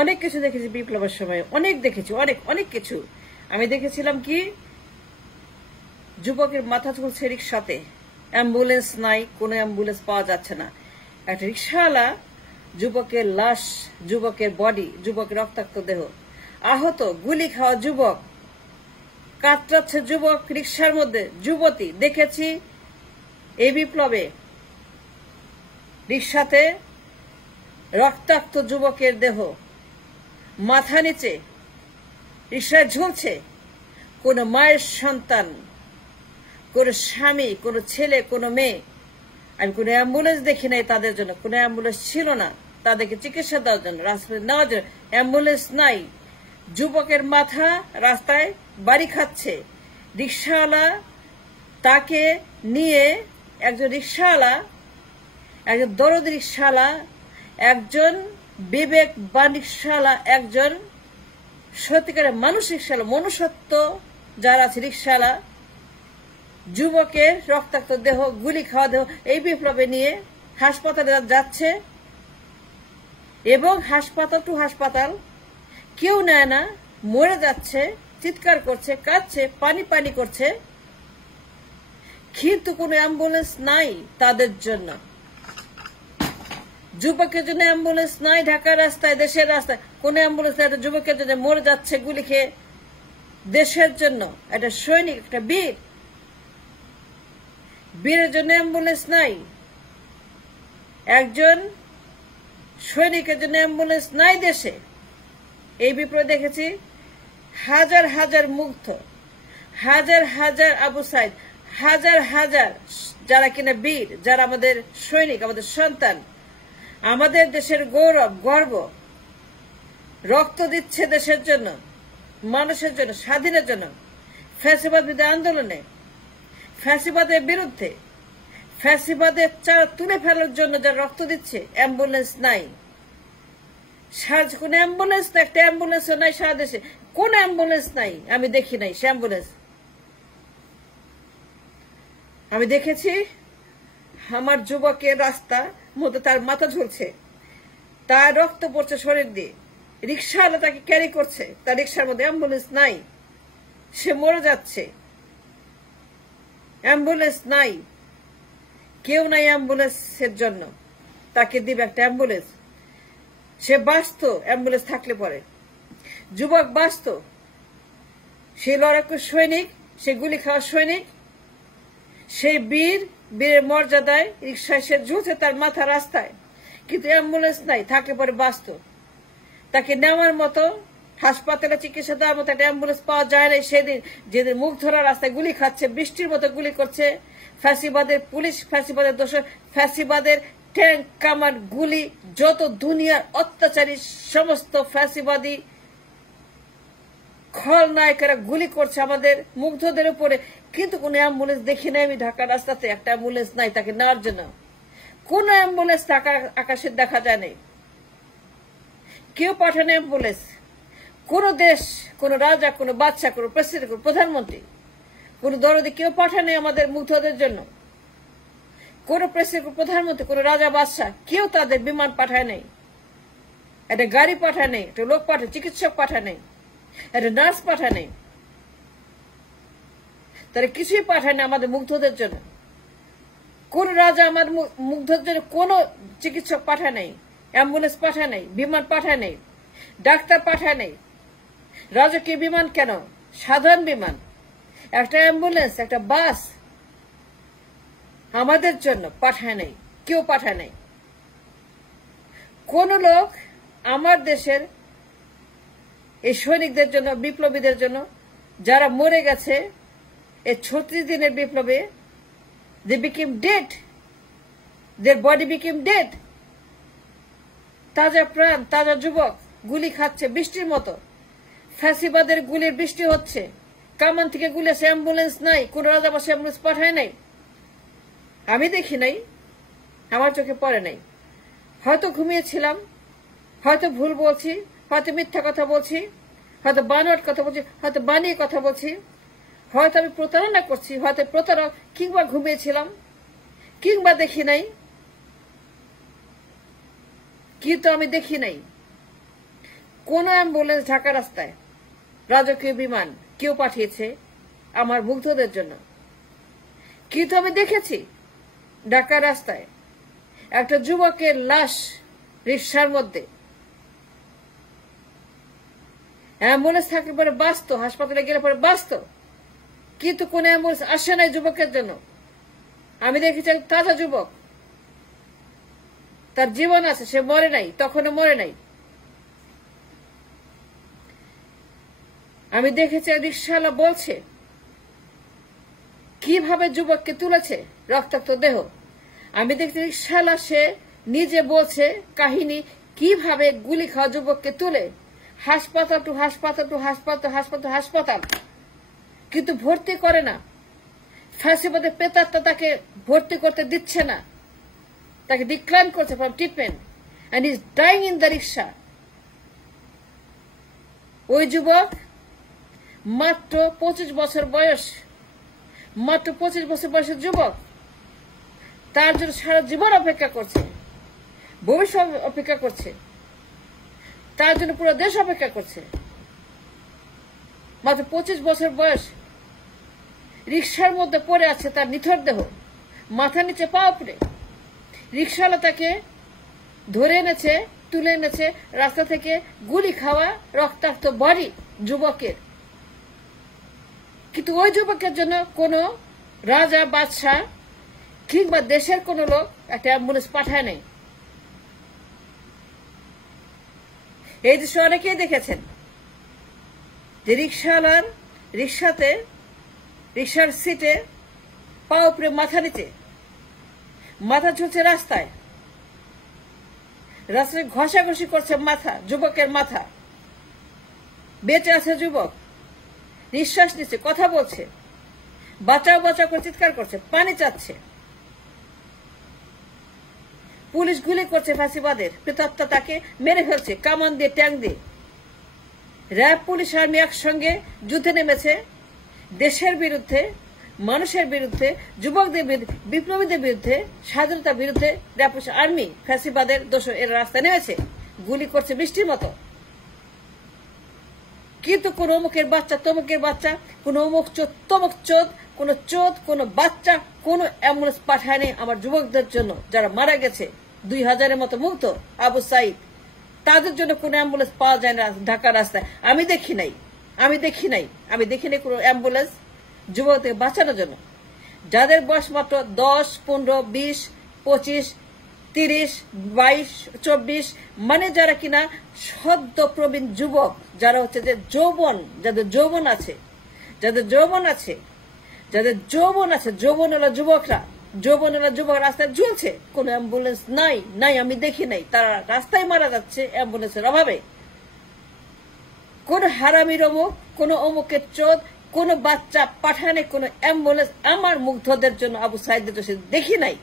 অনেক কিছু দেখেছি বিপ্লবের সময়, অনেক দেখেছি, অনেক অনেক কিছু। আমি দেখেছিলাম কি, যুবকের মাথা ঝুলছে রিক্সাতে, অ্যাম্বুলেন্স নাই, কোনো অ্যাম্বুলেন্স পাওয়া যাচ্ছে না। একটা রিক্সাওয়ালা, যুবকের লাশ, যুবকের বডি, যুবকের রক্তাক্ত দেহ, আহত, গুলি খাওয়া যুবক, কাতরাচ্ছে যুবক রিক্সার মধ্যে, যুবতী দেখেছি এই বিপ্লবে। রিক্সাতে রক্তাক্ত যুবকের দেহ, মাথা নিচে রিক্সায় ঝুলছে। কোন মায়ের সন্তান, কোন স্বামী, কোন ছেলে, কোন মেয়ে, আমি কোন অ্যাম্বুলেন্স দেখি নাই তাদের জন্য। কোন অ্যাম্বুলেন্স ছিল না তাদেরকে চিকিৎসা দেওয়ার জন্য, রাস্তায় নেওয়ার জন্য। অ্যাম্বুলেন্স নাই। যুবকের মাথা রাস্তায় বাড়ি খাচ্ছে। রিক্সাওয়ালা তাকে নিয়ে, একজন রিক্সাওয়ালা, একজন দরদি রিক্সাওয়ালা, একজন বিবেকবান রিক্সাওয়ালা, একজন সত্যিকারের মানুষ রিক্সাওয়ালা, মনুষ্যত্ব যারা আছে রিক্সাওয়ালা, যুবকের রক্তাক্ত দেহ, গুলি খাওয়া দেহ এই বিপ্লবে নিয়ে হাসপাতালে যাচ্ছে। এবং হাসপাতাল টু হাসপাতাল, কেউ নেয় না, মরে যাচ্ছে, চিৎকার করছে, কাঁদছে, পানি পানি করছে, কিন্তু কোনো অ্যাম্বুলেন্স নাই তাদের জন্য। যুবকের জন্য অ্যাম্বুলেন্স নাই ঢাকার রাস্তায়, দেশের রাস্তায় কোন অ্যাম্বুলেন্স নাই। একটা যুবকের জন্য মরে যাচ্ছে গুলি খেয়ে, দেশের জন্য, একটা সৈনিক, একটা বীর, বীরের জন্য অ্যাম্বুলেন্স নাই। একজন সৈনিকের জন্য অ্যাম্বুলেন্স নাই দেশে। এই বিপ্লব দেখেছি হাজার হাজার মুগ্ধ, হাজার হাজার আবু সাইদ, হাজার হাজার যারা কিনা বীর, যারা আমাদের সৈনিক, আমাদের সন্তান, আমাদের দেশের গৌরব, গর্ব, রক্ত দিচ্ছে দেশের জন্য, মানুষের জন্য, স্বাধীনের জন্য, ফ্যাসিবাদ বিরোধী আন্দোলনে, ফ্যাসিবাদের বিরুদ্ধে, ফ্যাসিবাদের চারা তুলে ফেলার জন্য যারা রক্ত দিচ্ছে। অ্যাম্বুলেন্স নাই, কোন অ্যাম্বুলেন্স না, একটা অ্যাম্বুলেন্সও নাই সারা দেশে, কোন অ্যাম্বুলেন্স নাই, আমি দেখি নাই সে অ্যাম্বুলেন্স। আমি দেখেছি আমার যুবকের রাস্তা মধ্যে তার মাথা ঝুলছে, তার রক্ত পড়ছে শরীর দিয়ে, রিক্সাওয়ালা তাকে ক্যারি করছে, তার রিক্সার মধ্যে অ্যাম্বুলেন্স নাই, সে মরে যাচ্ছে, অ্যাম্বুলেন্স নাই, কেউ নাই অ্যাম্বুলেন্সের জন্য, তাকে দিবে একটা অ্যাম্বুলেন্স। সে বাঁচত অ্যাম্বুলেন্স থাকলে পরে, যুবক বাঁচত, সে লড়াকু সৈনিক, সে গুলি খাওয়া সৈনিক, সেই বীর, বীরের মর্যাদায় রিক্সায় সে ঝুলছে তার মাথা রাস্তায়, কিন্তু অ্যাম্বুলেন্স নাই, থাকলে পরে বাঁচত। তাকে নেওয়ার মতো, হাসপাতালে চিকিৎসা দেওয়ার মতো একটা অ্যাম্বুলেন্স পাওয়া যায় না সেদিন, যেদিন মুখ ধরা রাস্তায় গুলি খাচ্ছে, বৃষ্টির মতো গুলি করছে ফ্যাসিবাদের পুলিশ, ফ্যাসিবাদের দোষর, ফ্যাসিবাদের ট্যাঙ্ক, কামান, গুলি, যত দুনিয়ার অত্যাচারী সমস্ত ফ্যাসিবাদী খলনায়কেরা গুলি করছে আমাদের মুগ্ধদের উপরে, কিন্তু কোন অ্যাম্বুলেন্স দেখি নাই আমি ঢাকার রাস্তাতে। একটা অ্যাম্বুলেন্স নাই তাকে নেওয়ার জন্য, কোন অ্যাম্বুলেন্স আকাশে দেখা যায় নাই, কেউ পাঠানো অ্যাম্বুলেন্স। কোন দেশ, কোন রাজা, কোন বাদশা, কোন প্রেসিডেন্ট, কোন প্রধানমন্ত্রী, কোন দরদি কেউ পাঠানে আমাদের মুগ্ধদের জন্য। কোন প্রেসিডেন্ট, প্রধানমন্ত্রী, কোন রাজা, বাদশা কেউ তাদের বিমান পাঠায় নাই, একটা গাড়ি পাঠায় নাই, একটা লোক পাঠায়, চিকিৎসক পাঠায় নাই, একটা নার্স পাঠায় নাই, তারা কিছুই পাঠায় না আমাদের মুগ্ধদের জন্য। কোন রাজা আমাদের মুগ্ধদের জন্য কোন চিকিৎসক পাঠায় নাই, অ্যাম্বুলেন্স পাঠায় নাই, বিমান পাঠায় নাই, ডাক্তার পাঠায় নাই। রাজকীয় বিমান কেন, সাধারণ বিমান, একটা অ্যাম্বুলেন্স, একটা বাস আমাদের জন্য পাঠায় নাই, কেউ পাঠায় নাই। কোন লোক আমার দেশের এই সৈনিকদের জন্য, বিপ্লবীদের জন্য, যারা মরে গেছে এই 36 দিনের বিপ্লবে, they became dead, their body became dead, তাজা প্রাণ, তাজা যুবক গুলি খাচ্ছে বৃষ্টির মতো, ফ্যাসিবাদের গুলির বৃষ্টি হচ্ছে, কামান থেকে গুলি আছে, অ্যাম্বুলেন্স নাই, কোন রাজাবাসী অ্যাম্বুলেন্স পাঠায় নাই, আমি দেখি নাই, আমার চোখে পড়ে নাই। হয়তো ঘুমিয়েছিলাম, হয়তো ভুল বলছি, হয়তো মিথ্যা কথা বলছি, হয়তো বানোয়াট কথা বলছি, হয়তো বানিয়ে কথা বলছি, হয়তো আমি প্রতারণা করছি, হয়তো প্রতারক, কিংবা ঘুমিয়েছিলাম, কিংবা দেখি নাই, কিন্তু আমি দেখি নাই। কোন অ্যাম্বুলেন্স ঢাকা রাস্তায় রাজকীয় বিমান কেউ পাঠিয়েছে আমার মুগ্ধদের জন্য। কিন্তু আমি দেখেছি ঢাকা রাস্তায় একটা যুবকের লাশ রিকশার মধ্যে, অ্যাম্বুলেন্স থাকলে পরে বাঁচত, হাসপাতালে গেলে পরে বাঁচত, কিন্তু কোন অ্যাম্বুলেন্স আসে নাই যুবকের জন্য। আমি দেখেছি তাজা যুবক, তার জীবন আছে, সে মরে নাই, তখনও মরে নাই। আমি দেখেছি রিকশাওয়ালা বলছে কিভাবে যুবককে তুলেছে রক্তাক্ত দেহ। আমি দেখছি রিকশাওয়ালা সে নিজে বলছে কাহিনী কিভাবে গুলি খাওয়া যুবককে তুলে হাসপাতাল টু হাসপাতাল টু হাসপাতাল হাসপাতাল হাসপাতাল, কিন্তু ভর্তি করে না। ফ্যাসিবাদের প্রেতাত্মা তাকে ভর্তি করতে দিচ্ছে না, তাকে ডিক্লাইন করছে from treatment, and is dying in the rickshaw. ওই যুবক মাত্র 25 বছর বয়স, মাত্র 25 বছর বয়সের যুবক, তার জন্য সারা জীবন অপেক্ষা করছে, ভবিষ্যৎ অপেক্ষা করছে, তার জন্য পুরো দেশ অপেক্ষা করছে। মাত্র 25 বছর বয়স, রিক্সার মধ্যে পড়ে আছে তার নিথর দেহ, মাথা নিচে পা উপরে। রিক্সাওয়ালা তাকে ধরে এনেছে, তুলে এনেছে রাস্তা থেকে, গুলি খাওয়া রক্তাক্ত বডি যুবকের। কিন্তু ওই যুবকের জন্য কোন রাজা বাদশাহ কিংবা দেশের কোন লোক একটা অ্যাম্বুলেন্স পাঠায় নাই। এই দৃশ্য অনেকেই দেখেছেন যে রিক্সাওয়ালার রিক্সাতে, রিক্সার সিটে পা উপরে মাথা নিচে, মাথা ঝুলছে রাস্তায়, রাস্তায় ঘষাঘষি করছে মাথা, যুবকের মাথা। বেঁচে আছে যুবক, নিঃশ্বাস নিচ্ছে, কথা বলছে, বাঁচাও বাঁচাও করে চিৎকার করছে, পানি চাচ্ছে। পুলিশ গুলি করছে, ফাঁসিবাদের প্রেতাত্মা তাকে মেরে ফেলছে কামান দিয়ে, ট্যাঙ্ক দিয়ে। র্যাব, পুলিশ, আর্মি একসঙ্গে যুদ্ধে নেমেছে দেশের বিরুদ্ধে, মানুষের বিরুদ্ধে, যুবকদের বিরুদ্ধে, বিপ্লবীদের বিরুদ্ধে, স্বাধীনতার বিরুদ্ধে। র্যাব, পুলিশ, আর্মি ফ্যাসিবাদের দোষর এর রাস্তায় নেমেছে, গুলি করছে বৃষ্টির মতো। কিন্তু কোন অমুকের বাচ্চা, তমুকের বাচ্চা, কোন অমুক চোদ, তমুক চোদ, কোন চোদ, কোন বাচ্চা কোন অ্যাম্বুলেন্স পাঠায়নি আমার যুবকদের জন্য যারা মারা গেছে। 2000-এর মতো মুক্ত আবু সাইদ, তাদের জন্য কোন অ্যাম্বুলেন্স পাওয়া যায় না ঢাকা রাস্তায়। আমি দেখি নাই কোন অ্যাম্বুলেন্স যুবকদের বাঁচানোর জন্য। যাদের বয়স মাত্র 10, 15, 20, 25, 30, 22, 24, মানে যারা কিনা সদ্য প্রবীণ যুবক, যারা হচ্ছে যে যৌবন, যাদের যৌবন আছে, যৌবন হলো যুবকরা, রাস্তায় ঝুলছে, কোন অ্যাম্বুলেন্স নাই, আমি দেখি নাই। তারা রাস্তায় মারা যাচ্ছে অ্যাম্বুলেন্সের অভাবে। কোন হারামির অমুক, কোন অমুকের চোদ, কোন বাচ্চা পাঠানে কোন অ্যাম্বুলেন্স আমার মুগ্ধদের জন্য, আবু সাইদের দেখি নাই।